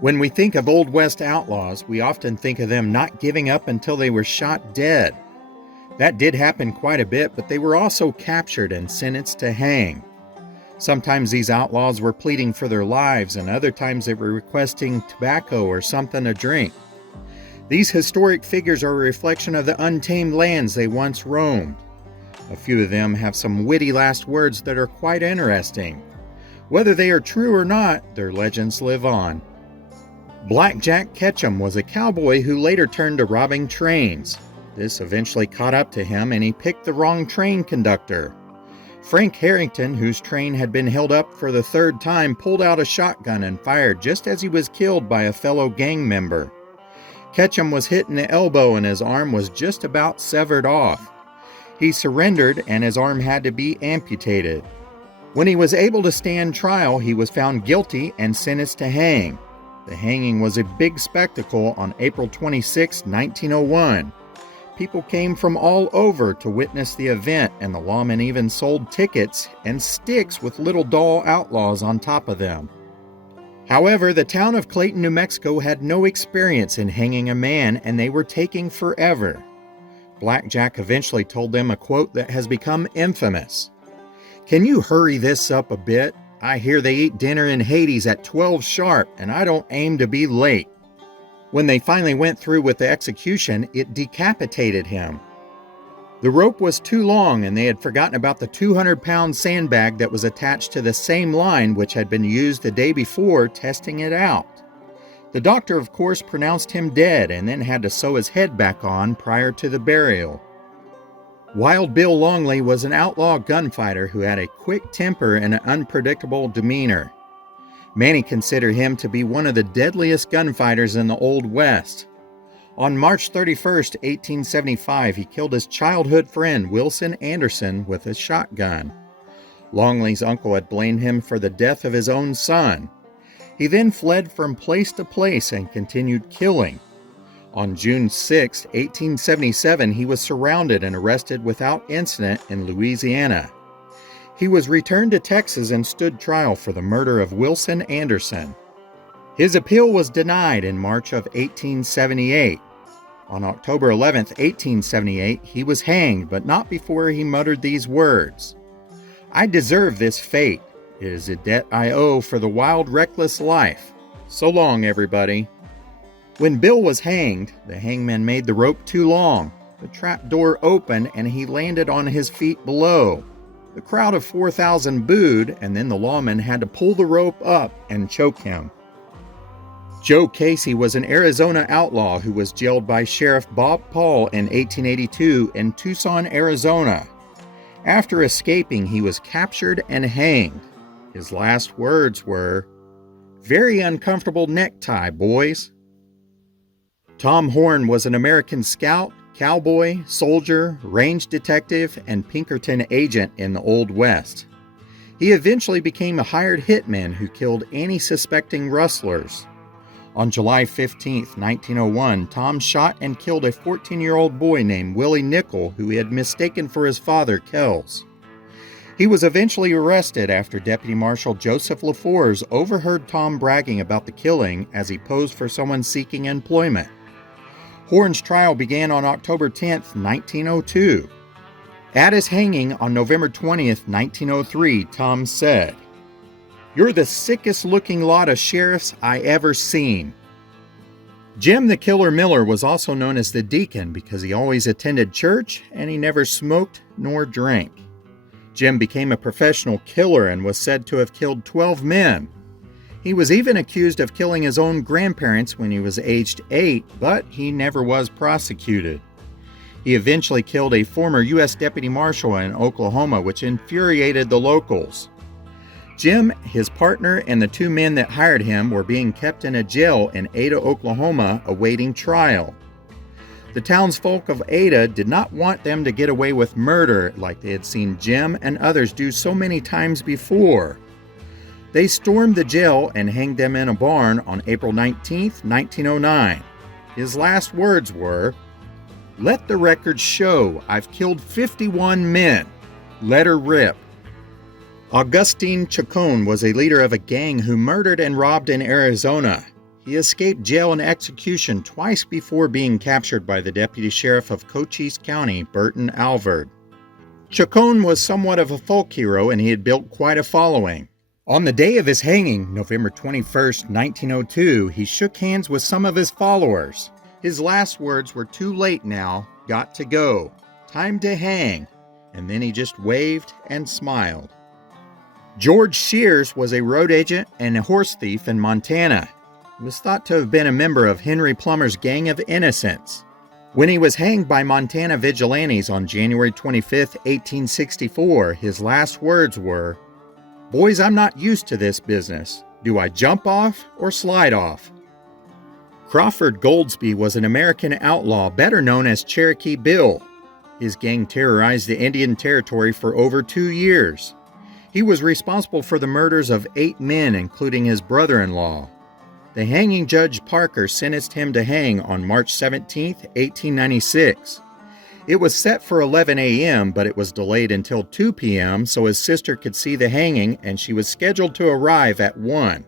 When we think of Old West outlaws, we often think of them not giving up until they were shot dead. That did happen quite a bit, but they were also captured and sentenced to hang. Sometimes these outlaws were pleading for their lives, and other times they were requesting tobacco or something to drink. These historic figures are a reflection of the untamed lands they once roamed. A few of them have some witty last words that are quite interesting. Whether they are true or not, their legends live on. Black Jack Ketchum was a cowboy who later turned to robbing trains. This eventually caught up to him and he picked the wrong train conductor. Frank Harrington, whose train had been held up for the third time, pulled out a shotgun and fired just as he was killed by a fellow gang member. Ketchum was hit in the elbow and his arm was just about severed off. He surrendered and his arm had to be amputated. When he was able to stand trial, he was found guilty and sentenced to hang. The hanging was a big spectacle on April 26, 1901. People came from all over to witness the event, and the lawmen even sold tickets and sticks with little doll outlaws on top of them. However, the town of Clayton, New Mexico had no experience in hanging a man, and they were taking forever. Black Jack eventually told them a quote that has become infamous. "Can you hurry this up a bit? I hear they eat dinner in Hades at 12 sharp, and I don't aim to be late." When they finally went through with the execution, it decapitated him. The rope was too long, and they had forgotten about the 200-pound sandbag that was attached to the same line which had been used the day before testing it out. The doctor, of course, pronounced him dead and then had to sew his head back on prior to the burial. Wild Bill Longley was an outlaw gunfighter who had a quick temper and an unpredictable demeanor. Many consider him to be one of the deadliest gunfighters in the Old West. On March 31, 1875, he killed his childhood friend Wilson Anderson with a shotgun. Longley's uncle had blamed him for the death of his own son. He then fled from place to place and continued killing. On June 6, 1877, he was surrounded and arrested without incident in Louisiana. He was returned to Texas and stood trial for the murder of Wilson Anderson. His appeal was denied in March of 1878. On October 11, 1878, he was hanged, but not before he muttered these words: "I deserve this fate. It is a debt I owe for the wild, reckless life. So long, everybody." When Bill was hanged, the hangman made the rope too long. The trap door opened and he landed on his feet below. The crowd of 4,000 booed, and then the lawman had to pull the rope up and choke him. Joe Casey was an Arizona outlaw who was jailed by Sheriff Bob Paul in 1882 in Tucson, Arizona. After escaping, he was captured and hanged. His last words were, "Very uncomfortable necktie, boys." Tom Horn was an American scout, cowboy, soldier, range detective, and Pinkerton agent in the Old West. He eventually became a hired hitman who killed any suspecting rustlers. On July 15, 1901, Tom shot and killed a 14-year-old boy named Willie Nickel, who he had mistaken for his father, Kells. He was eventually arrested after Deputy Marshal Joseph LaForge overheard Tom bragging about the killing as he posed for someone seeking employment. Horn's trial began on October 10, 1902. At his hanging on November 20, 1903, Tom said, "You're the sickest looking lot of sheriffs I ever seen." Jim the Killer Miller was also known as the Deacon because he always attended church and he never smoked nor drank. Jim became a professional killer and was said to have killed 12 men. He was even accused of killing his own grandparents when he was aged 8, but he never was prosecuted. He eventually killed a former U.S. Deputy Marshal in Oklahoma, which infuriated the locals. Jim, his partner, and the 2 men that hired him were being kept in a jail in Ada, Oklahoma, awaiting trial. The townsfolk of Ada did not want them to get away with murder like they had seen Jim and others do so many times before. They stormed the jail and hanged them in a barn on April 19, 1909. His last words were, "Let the record show I've killed 51 men. Let her rip." Augustine Chacon was a leader of a gang who murdered and robbed in Arizona. He escaped jail and execution twice before being captured by the deputy sheriff of Cochise County, Burton Alvord. Chacon was somewhat of a folk hero, and he had built quite a following. On the day of his hanging, November 21st, 1902, he shook hands with some of his followers. His last words were, "Too late now, got to go, time to hang," and then he just waved and smiled. George Shears was a road agent and a horse thief in Montana. He was thought to have been a member of Henry Plummer's Gang of Innocents. When he was hanged by Montana vigilantes on January 25, 1864, his last words were, "Boys, I'm not used to this business. Do I jump off or slide off?" Crawford Goldsby was an American outlaw better known as Cherokee Bill. His gang terrorized the Indian Territory for over 2 years. He was responsible for the murders of 8 men, including his brother-in-law. The hanging Judge Parker sentenced him to hang on March 17, 1896. It was set for 11 a.m., but it was delayed until 2 p.m. so his sister could see the hanging, and she was scheduled to arrive at 1.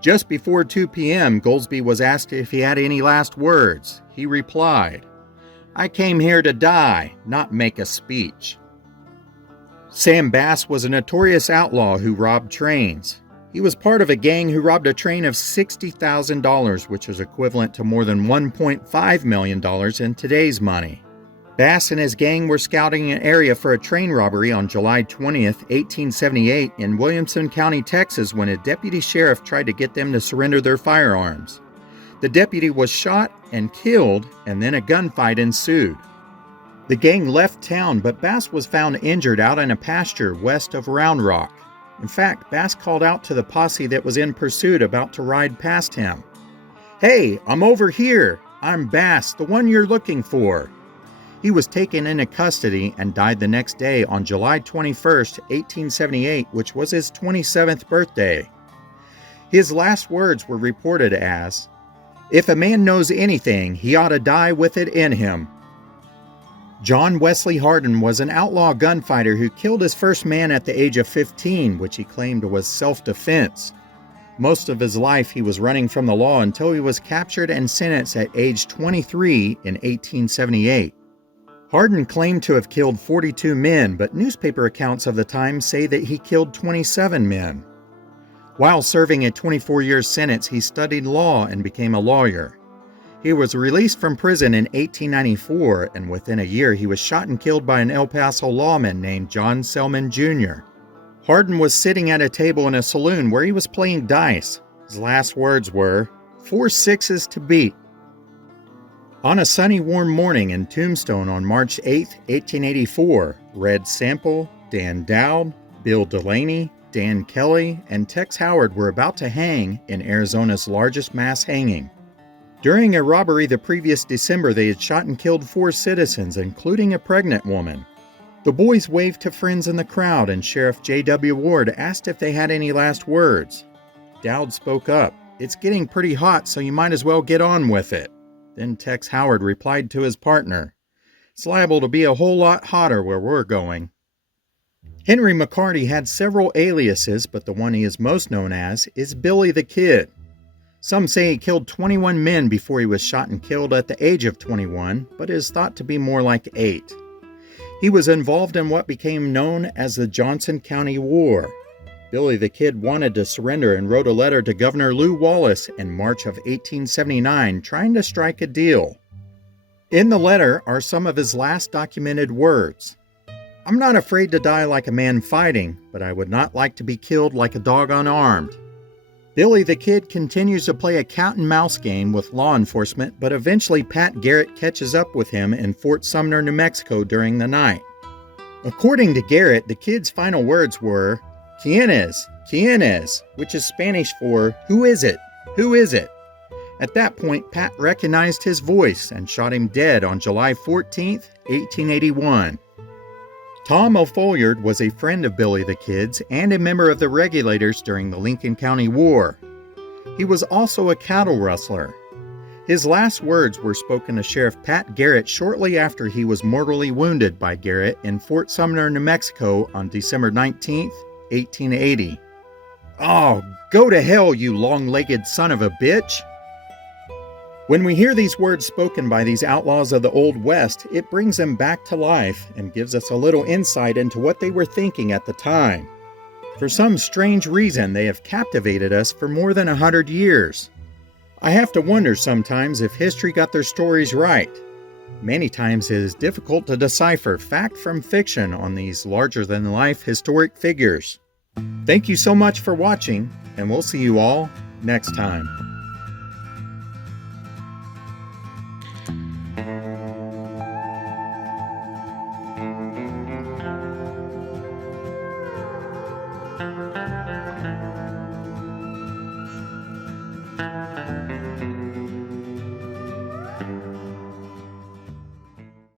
Just before 2 p.m., Goldsby was asked if he had any last words. He replied, "I came here to die, not make a speech." Sam Bass was a notorious outlaw who robbed trains. He was part of a gang who robbed a train of $60,000, which was equivalent to more than $1.5 million in today's money. Bass and his gang were scouting an area for a train robbery on July 20th, 1878 in Williamson County, Texas, when a deputy sheriff tried to get them to surrender their firearms. The deputy was shot and killed, and then a gunfight ensued. The gang left town, but Bass was found injured out in a pasture west of Round Rock. In fact, Bass called out to the posse that was in pursuit about to ride past him. "Hey, I'm over here. I'm Bass, the one you're looking for." He was taken into custody and died the next day on July 21st, 1878, which was his 27th birthday. His last words were reported as, "If a man knows anything, he ought to die with it in him." John Wesley Hardin was an outlaw gunfighter who killed his first man at the age of 15, which he claimed was self-defense. Most of his life he was running from the law until he was captured and sentenced at age 23 in 1878. Hardin claimed to have killed 42 men, but newspaper accounts of the time say that he killed 27 men. While serving a 24-year sentence, he studied law and became a lawyer. He was released from prison in 1894, and within a year he was shot and killed by an El Paso lawman named John Selman Jr. Hardin was sitting at a table in a saloon where he was playing dice. His last words were, "4 6s to beat." On a sunny, warm morning in Tombstone on March 8, 1884, Red Sample, Dan Dowd, Bill Delaney, Dan Kelly, and Tex Howard were about to hang in Arizona's largest mass hanging. During a robbery the previous December, they had shot and killed 4 citizens, including a pregnant woman. The boys waved to friends in the crowd, and Sheriff J.W. Ward asked if they had any last words. Dowd spoke up, "It's getting pretty hot, so you might as well get on with it." Then Tex Howard replied to his partner, "It's liable to be a whole lot hotter where we're going." Henry McCarty had several aliases, but the one he is most known as is Billy the Kid. Some say he killed 21 men before he was shot and killed at the age of 21, but is thought to be more like 8. He was involved in what became known as the Johnson County War. Billy the Kid wanted to surrender and wrote a letter to Governor Lew Wallace in March of 1879 trying to strike a deal. In the letter are some of his last documented words. "I'm not afraid to die like a man fighting, but I would not like to be killed like a dog unarmed." Billy the Kid continues to play a cat-and-mouse game with law enforcement, but eventually Pat Garrett catches up with him in Fort Sumner, New Mexico during the night. According to Garrett, the Kid's final words were, "Quién es?" Which is Spanish for, "Who is it? Who is it?" At that point, Pat recognized his voice and shot him dead on July 14, 1881. Tom O'Folliard was a friend of Billy the Kid's and a member of the Regulators during the Lincoln County War. He was also a cattle rustler. His last words were spoken to Sheriff Pat Garrett shortly after he was mortally wounded by Garrett in Fort Sumner, New Mexico on December 19, 1880. "Oh, go to hell, you long-legged son of a bitch!" When we hear these words spoken by these outlaws of the Old West, it brings them back to life and gives us a little insight into what they were thinking at the time. For some strange reason, they have captivated us for more than 100 years. I have to wonder sometimes if history got their stories right. Many times it is difficult to decipher fact from fiction on these larger-than-life historic figures. Thank you so much for watching, and we'll see you all next time.